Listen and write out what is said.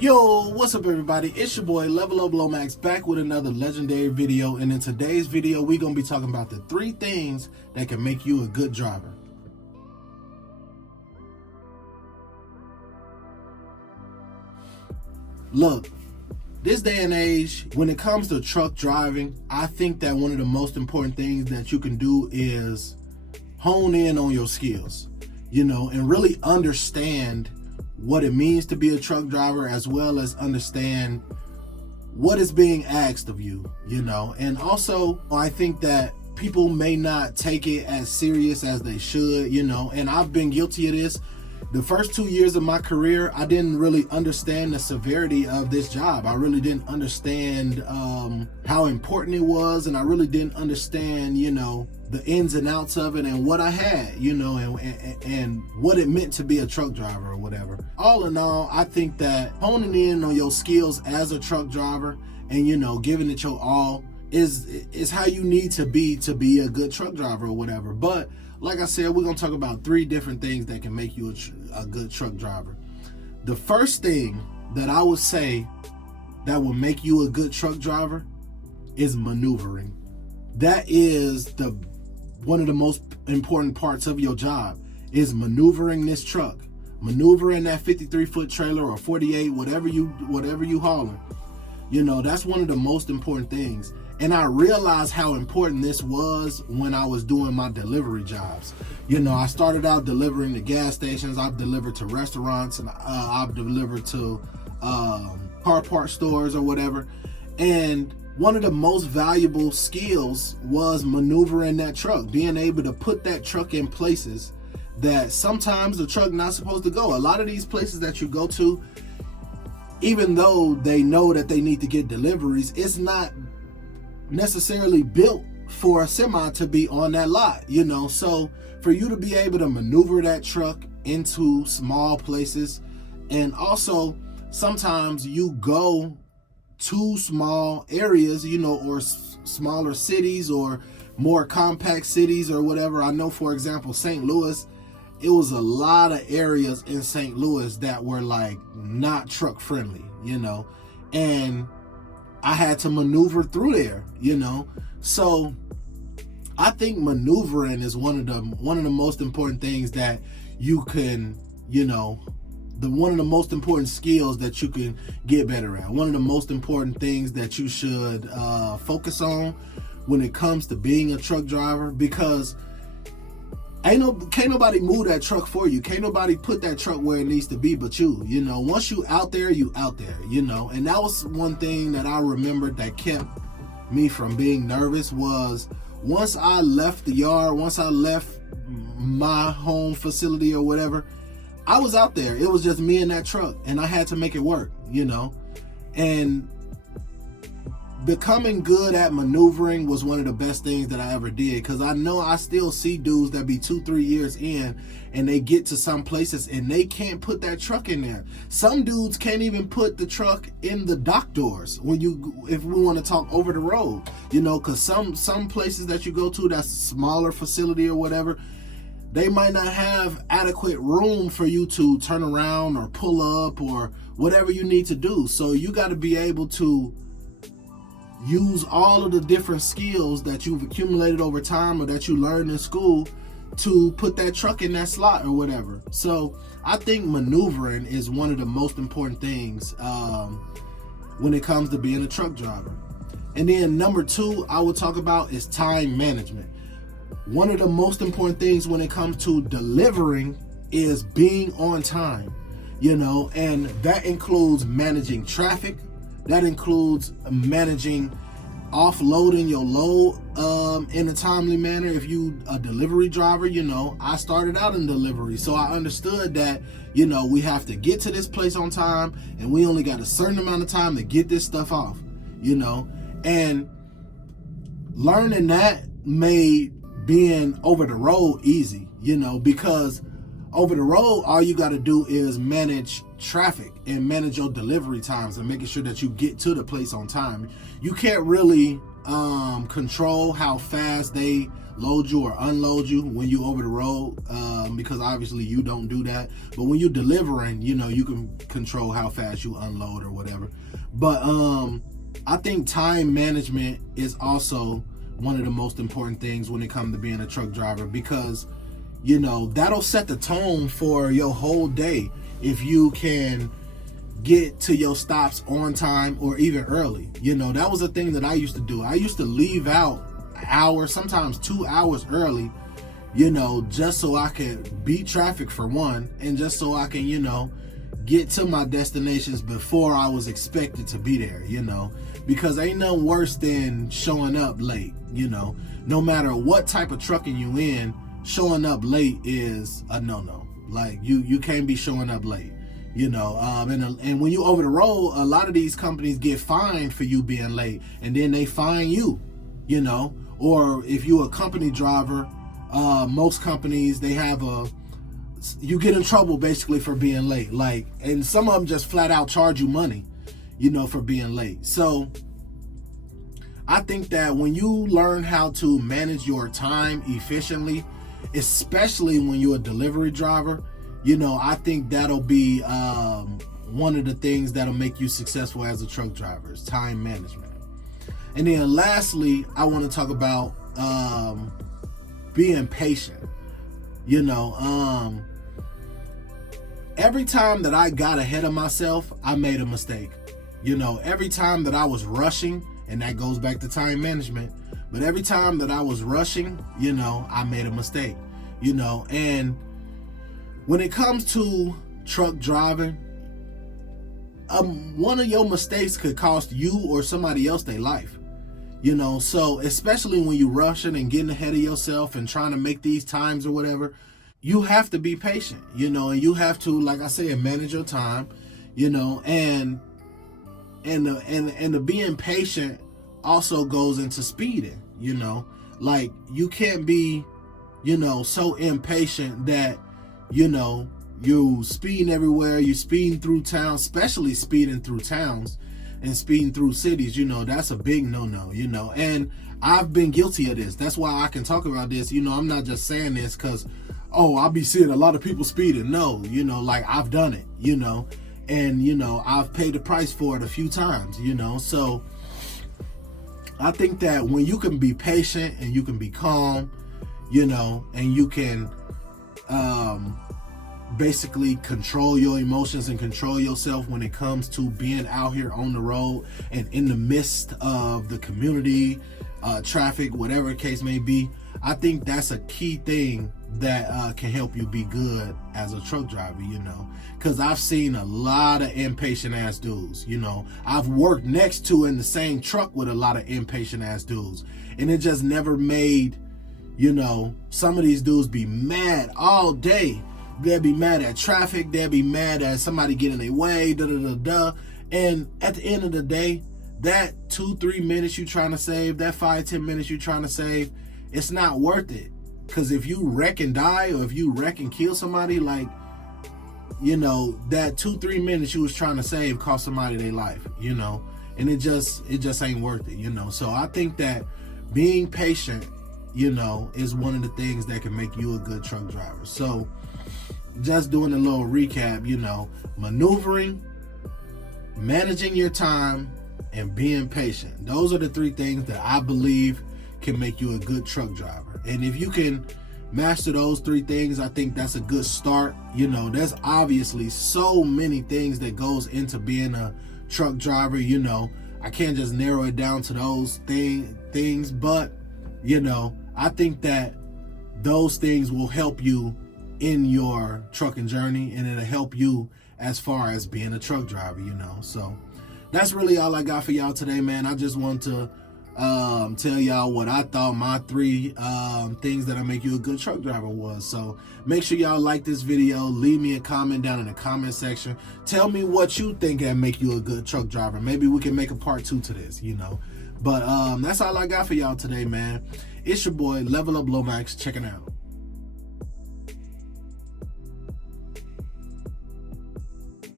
Yo, what's up everybody? It's your boy Level Up Lomax back with another legendary video, and in today's video we're going to be talking about the 3 things that can make you a good driver. Look, this day and age, when it comes to truck driving, I think that one of the most important things that you can do is hone in on your skills, and really understand what it means to be a truck driver, as well as understand what is being asked of you, and also I think that people may not take it as serious as they should, and I've been guilty of this. The first 2 years of my career, I didn't really understand the severity of this job. I really didn't understand how important it was, and I really didn't understand, the ins and outs of it and what I had, and what it meant to be a truck driver or whatever. All in all, I think that honing in on your skills as a truck driver and, giving it your all is how you need to be a good truck driver or whatever. But like I said, we're going to talk about 3 different things that can make you a good truck driver. The first thing that I would say that will make you a good truck driver is maneuvering. That is one of the most important parts of your job, is maneuvering this truck, maneuvering that 53-foot trailer or 48, whatever you hauling. That's one of the most important things. And I realized how important this was when I was doing my delivery jobs. I started out delivering to gas stations. I've delivered to restaurants, and I've delivered to car part stores or whatever. And one of the most valuable skills was maneuvering that truck, being able to put that truck in places that sometimes the truck not supposed to go. A lot of these places that you go to, even though they know that they need to get deliveries, it's not necessarily built for a semi to be on that lot, so for you to be able to maneuver that truck into small places, and also sometimes you go to small areas, or smaller cities or more compact cities or whatever. I know, for example, St. Louis, it was a lot of areas in St. Louis that were like not truck friendly, and I had to maneuver through there, So I think maneuvering is one of the most important things that you can, one of the most important skills that you can get better at. One of the most important things that you should focus on when it comes to being a truck driver, because can't nobody move that truck for you. Can't nobody put that truck where it needs to be but you. Once you out there, you out there, and that was one thing that I remembered that kept me from being nervous. Was once I left the yard, once I left my home facility or whatever, I was out there. It was just me and that truck, and I had to make it work, and becoming good at maneuvering was one of the best things that I ever did, because I know I still see dudes that be 2-3 years in and they get to some places and they can't put that truck in there. Some dudes can't even put the truck in the dock doors if we want to talk over the road, because some places that you go to that's a smaller facility or whatever, they might not have adequate room for you to turn around or pull up or whatever you need to do. So you got to be able to use all of the different skills that you've accumulated over time or that you learned in school to put that truck in that slot or whatever. So I think maneuvering is one of the most important things when it comes to being a truck driver. And then number 2 I would talk about is time management. One of the most important things when it comes to delivering is being on time, and that includes managing traffic. That includes managing offloading your load in a timely manner. If you a delivery driver, I started out in delivery, so I understood that, we have to get to this place on time, and we only got a certain amount of time to get this stuff off, and learning that made being over the road easy, because Over the road, all you got to do is manage traffic and manage your delivery times and making sure that you get to the place on time. You can't really control how fast they load you or unload you when you over the road, because obviously you don't do that. But when you're delivering, you know, you can control how fast you unload or whatever. But I think time management is also one of the most important things when it comes to being a truck driver, because, you know, that'll set the tone for your whole day if you can get to your stops on time or even early. You know, that was a thing that I used to do. I used to leave out an hour, sometimes 2 hours early, you know, just so I could beat traffic for one, and just so I can, you know, get to my destinations before I was expected to be there, you know, because ain't nothing worse than showing up late. You know, no matter what type of trucking you in, showing up late is a no-no. Like, you can't be showing up late, you know. And when you over the road, a lot of these companies get fined for you being late, and then they fine you, you know. Or if you're a company driver, most companies, they have you get in trouble basically for being late. Like, and some of them just flat out charge you money, you know, for being late. So I think that when you learn how to manage your time efficiently, especially when you're a delivery driver, you know, I think that'll be one of the things that'll make you successful as a truck driver, is time management. And then lastly, I want to talk about being patient. You know, every time that I got ahead of myself, I made a mistake. You know, every time that I was rushing, and that goes back to time management, but every time that I was rushing, you know, I made a mistake, you know. And when it comes to truck driving, one of your mistakes could cost you or somebody else their life, you know. So especially when you're rushing and getting ahead of yourself and trying to make these times or whatever, you have to be patient, you know, and you have to, like I said, manage your time, you know. And the being patient also goes into speeding, you know. Like, you can't be, you know, so impatient that, you know, you speeding everywhere, you speeding through town, especially speeding through towns and speeding through cities. You know, that's a big no-no, you know. And I've been guilty of this. That's why I can talk about this. You know, I'm not just saying this because, oh, I'll be seeing a lot of people speeding. No, you know, like, I've done it, you know. And, you know, I've paid the price for it a few times, you know. So I think that when you can be patient and you can be calm, you know, and you can basically control your emotions and control yourself when it comes to being out here on the road and in the midst of the community, traffic, whatever the case may be, I think that's a key thing that can help you be good as a truck driver, you know. Because I've seen a lot of impatient ass dudes, you know. I've worked next to in the same truck with a lot of impatient ass dudes, and it just never made, you know, some of these dudes be mad all day. They'll be mad at traffic, they'll be mad at somebody getting their way, and at the end of the day, that 2-3 minutes you trying to save, that 5-10 minutes you trying to save, it's not worth it. Because if you wreck and die, or if you wreck and kill somebody, like, you know, that 2-3 minutes you was trying to save cost somebody their life, you know. And it just ain't worth it, you know. So I think that being patient, you know, is one of the things that can make you a good truck driver. So just doing a little recap, you know, maneuvering, managing your time, and being patient. Those are the 3 things that I believe can make you a good truck driver. And if you can master those 3 things, I think that's a good start. You know, there's obviously so many things that goes into being a truck driver, you know. I can't just narrow it down to those things, but, you know, I think that those things will help you in your trucking journey, and it'll help you as far as being a truck driver, you know. So that's really all I got for y'all today, man. I just want to tell y'all what I thought my 3 things that'll make you a good truck driver was. So make sure y'all like this video, leave me a comment down in the comment section, tell me what you think that make you a good truck driver. Maybe we can make a part 2 to this, you know. But that's all I got for y'all today, man. It's your boy Level Up Lomax checking out.